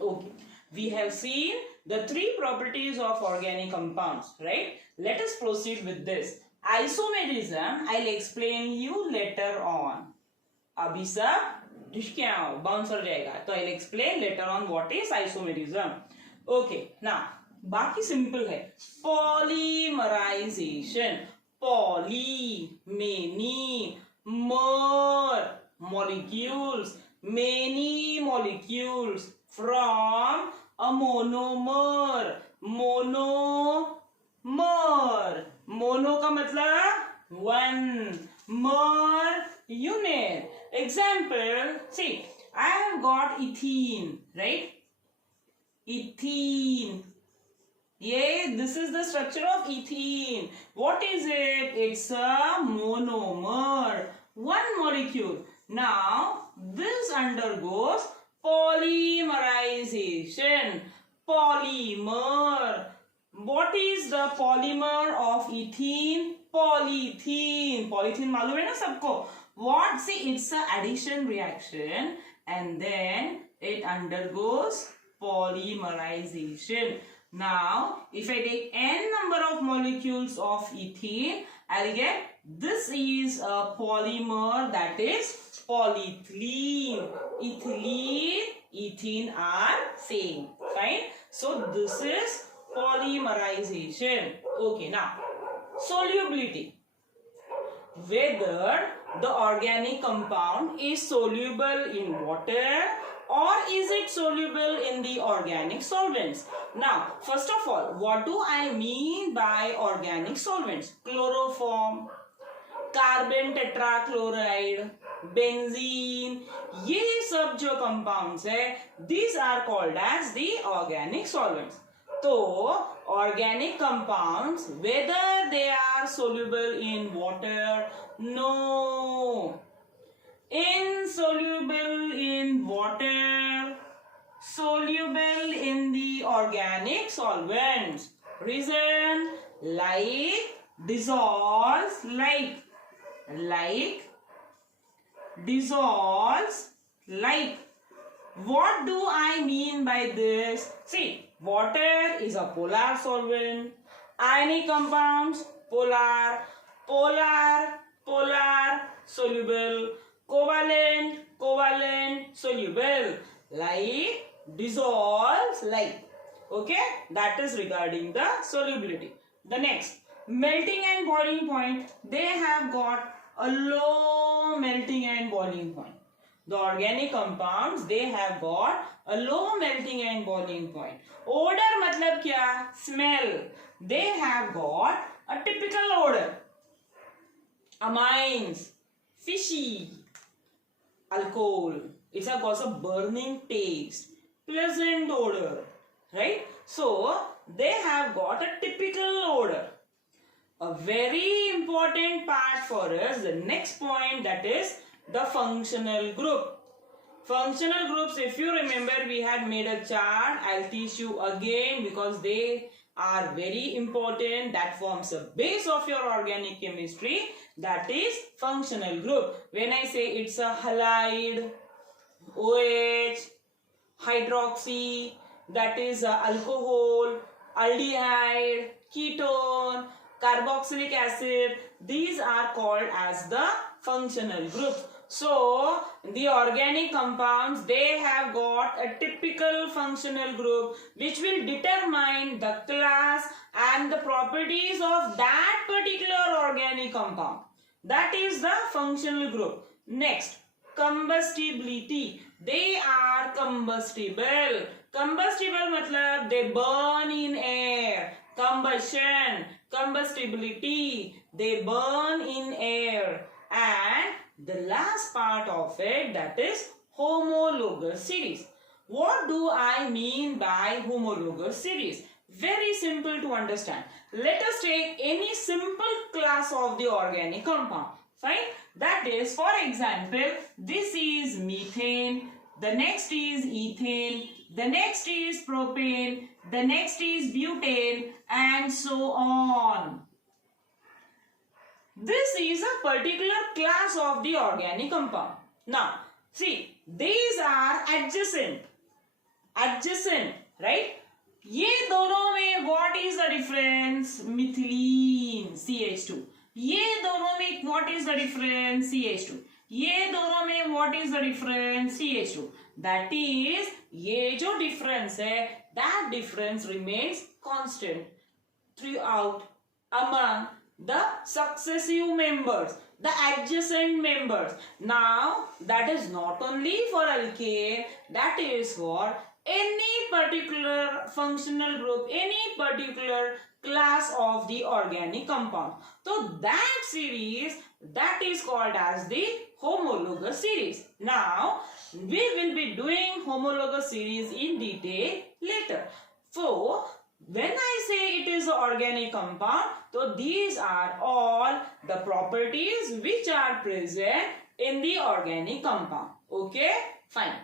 Okay. We have seen the three properties of organic compounds, right? Let us proceed with this. Isomerism, I'll explain you later on. अभी सब bouncer जाएगा तो I'll explain later on what is isomerism. Okay, now बाकी simple है. Polymerization. Poly, many, mer, molecules, many molecules from a monomer. Monomer. Mono का मतलब one. Mer, unit. Example, see, I have got ethene, right? Ethene. Yeah, this is the structure of ethene. What is it? It's a monomer. One molecule. Now, this undergoes polymerization. Polymer. What is the polymer of ethene? Polythene. Polythene मालूम है ना सबको? What? See, it's a addition reaction and then it undergoes polymerization. Now, if I take n number of molecules of ethene, I'll get this is a polymer, that is polyethylene. Ethylene, ethene are same. Fine. So, this is polymerization. Okay, now, solubility. Whether the organic compound is soluble in water or is it soluble in the organic solvents. Now, first of all, what do I mean by organic solvents? Chloroform, carbon tetrachloride, benzene, ये सब जो compounds है, these are called as the organic solvents. So, organic compounds, whether they are soluble in water, no. Insoluble in water, soluble in the organic solvents. Reason, like, dissolves, dissolves, like. What do I mean by this? See, water is a polar solvent. Ionic compounds, polar, soluble. Covalent, soluble. Like, dissolves, like. Okay, that is regarding the solubility. The next, melting and boiling point. They have got a low melting and boiling point. The organic compounds, they have got a low melting and boiling point. Odor matlab kya? Smell. They have got a typical odor. Amines, fishy, alcohol. It's a cause of burning taste, pleasant odor, right? So, they have got a typical odor. A very important part for us, the next point, that is the functional group. Functional groups, if you remember, we had made a chart. I'll teach you again because they are very important. That forms a base of your organic chemistry. That is functional group. When I say it's a halide, OH, hydroxy, that is alcohol, aldehyde, ketone, carboxylic acid, these are called as the functional groups. So, the organic compounds, they have got a typical functional group which will determine the class and the properties of that particular organic compound. That is the functional group. Next, combustibility. They are combustible. Combustible matlab they burn in air. Combustion, combustibility, they burn in air. And the last part of it, that is homologous series. What do I mean by homologous series? Very simple to understand. Let us take any simple class of the organic compound. Fine. That is, for example, this is methane, the next is ethane, the next is propane, the next is butane, and so on. This is a particular class of the organic compound. Now, see, these are adjacent. adjacent, right? ये दोनों में what is the difference? Methylene CH2. ये दोनों में what is the difference? CH2. ये दोनों में what is the difference? CH2. That is, ये जो difference है, that difference remains constant throughout among the successive members, the adjacent members. Now, that is not only for alkane, that is for any particular functional group, any particular class of the organic compound. So, that series, that is called as the homologous series. Now, we will be doing homologous series in detail later. So, when I say it is an organic compound, so these are all the properties which are present in the organic compound. Okay, fine.